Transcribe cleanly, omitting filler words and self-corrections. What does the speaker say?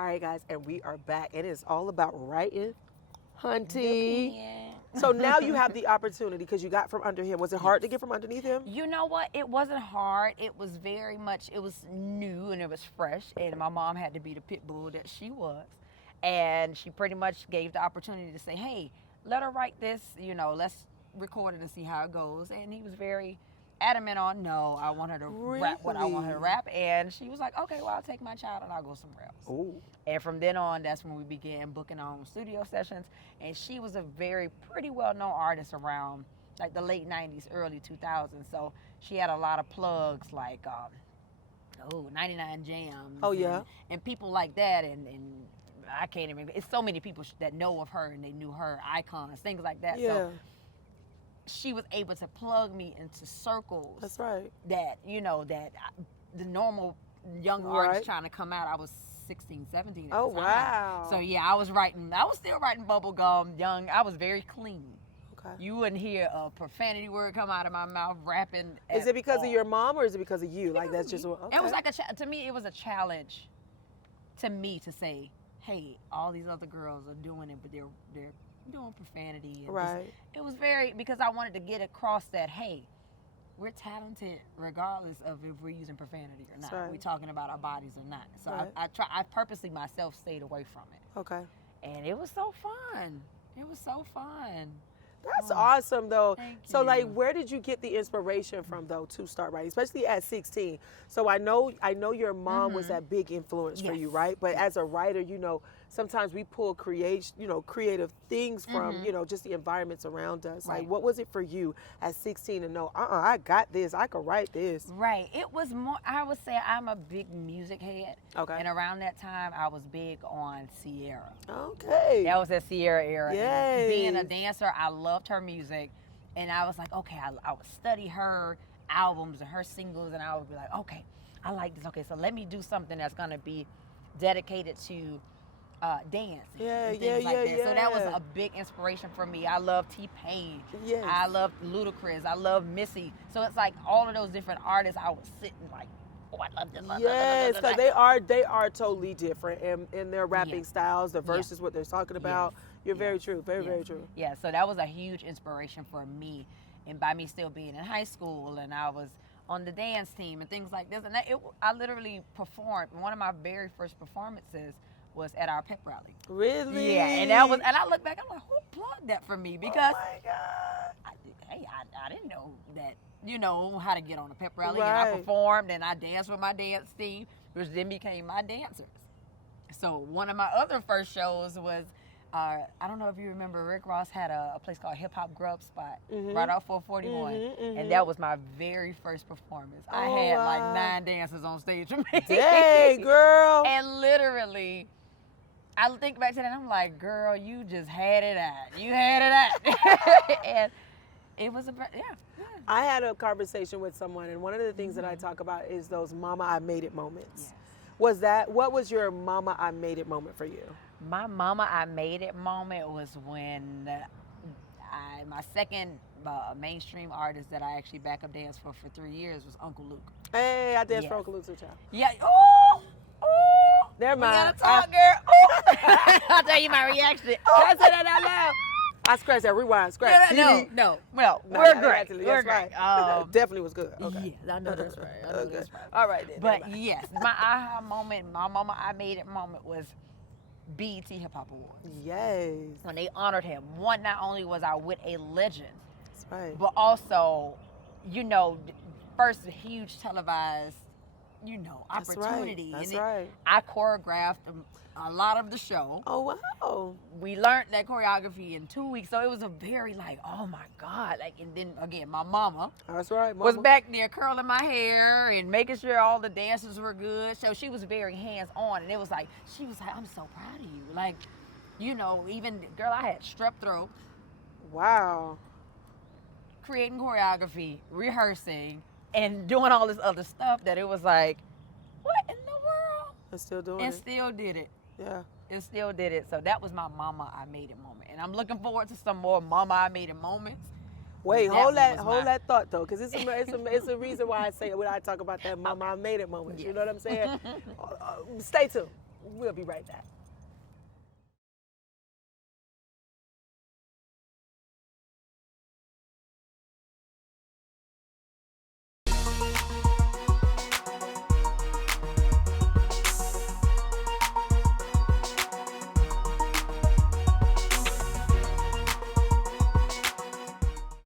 All right, guys, and we are back. It is all about writing, hunting. So now you have the opportunity because you got from under him. Was it hard to get from underneath him? You know what? It wasn't hard. It was very much, it was new and it was fresh. And my mom had to be the pit bull that she was. And she pretty much gave the opportunity to say, hey, let her write this, you know, let's record it and see how it goes. And he was very adamant on, no, I want her to rap what I want her to rap. And she was like, okay, well, I'll take my child and I'll go somewhere else. Ooh. And from then on, that's when we began booking our own studio sessions. And she was a pretty well-known artist around like the late 90s, early 2000s. So she had a lot of plugs like, 99 Jams. Oh, yeah. And people like that. And I can't even, it's so many people that know of her and they knew her, icons, things like that. Yeah. So she was able to plug me into circles. That's right. That, you know, the normal young artist trying to come out, I was 16, 17 at the time. Wow. So yeah, I was still writing bubblegum young. I was very clean. Okay. You wouldn't hear a profanity word come out of my mouth rapping. Is it because of your mom or is it because of you? Like that's just what, It was like to me it was a challenge to me to say, hey, all these other girls are doing it, but they're doing profanity. And right. It was very, because I wanted to get across that, hey, we're talented regardless of if we're using profanity or not. Right. We're talking about our bodies or not. So right. I purposely myself stayed away from it. Okay. And it was so fun. It was so fun. That's awesome, though. Thank so, you. like, where did you get the inspiration from, though, to start writing, especially at 16? So I know your mom was that big influence for you, right? But as a writer, you know, sometimes we pull creative things from, you know, just the environments around us. Right. Like, what was it for you at 16 to know, I got this, I could write this? Right. It was more, I would say I'm a big music head. Okay. And around that time, I was big on Sierra. Okay. That was that Sierra era. Yes. Being a dancer, I loved her music. And I was like, okay, I would study her albums and her singles, and I would be like, okay, I like this. Okay, so let me do something that's going to be dedicated to dance and things like that. So that was a big inspiration for me. I love T-Pain. Yes. I love Ludacris. I love Missy. So it's like all of those different artists, I was sitting like, oh, I love this. Yes, because they are totally different in their rapping styles, the verses, what they're talking about. You're very true, very true. Yeah, so that was a huge inspiration for me. And by me still being in high school, and I was on the dance team and things like this, and I literally performed. One of my very first performances was at our pep rally. Really? Yeah, and I look back, I'm like, who plugged that for me? Because oh my God. I didn't know that, you know, how to get on a pep rally. Right. And I performed and I danced with my dance team, which then became my dancers. So one of my other first shows was, I don't know if you remember, Rick Ross had a place called Hip Hop Grub Spot right off 441. And that was my very first performance. I had like 9 dancers on stage with me. Dang, girl. And literally, I think back to that and I'm like, girl, you just had it out. You had it out. And it was I had a conversation with someone, and one of the things that I talk about is those mama I made it moments. Yes. What was your mama I made it moment for you? My mama I made it moment was when my second mainstream artist that I actually backup danced for 3 years was Uncle Luke. Hey, I danced for Uncle Luke too, child. Yeah. Oh. Never mind. We gotta talk, girl. Oh. I'll tell you my reaction. Oh. I said that out loud. I scratched that. Rewind. Scratch. No. Well, we're great. We're great. Definitely was good. Okay. Yeah, I know that's right. Okay. All right then. But yes, my aha moment, my mama I made it moment was BET Hip Hop Awards. Yes. When they honored him. One, not only was I with a legend, that's right, but also, you know, first huge televised, you know, opportunity. That's right. I choreographed a lot of the show. Oh, wow. We learned that choreography in 2 weeks, so it was a very like, oh my God. Like, and then again, my mama. That's right, mama. Was back there curling my hair and making sure all the dancers were good. So she was very hands-on, and it was like, she was like, I'm so proud of you. Like, you know, even, girl, I had strep throat. Wow. Creating choreography, rehearsing, and doing all this other stuff that it was like, what in the world? And still doing and it. Still did it. Yeah. And still did it. So that was my mama I made it moment. And I'm looking forward to some more mama I made it moments. Wait, hold that thought though, because it's a reason why I say it when I talk about that mama I made it moment. You know what I'm saying? Stay tuned. We'll be right back.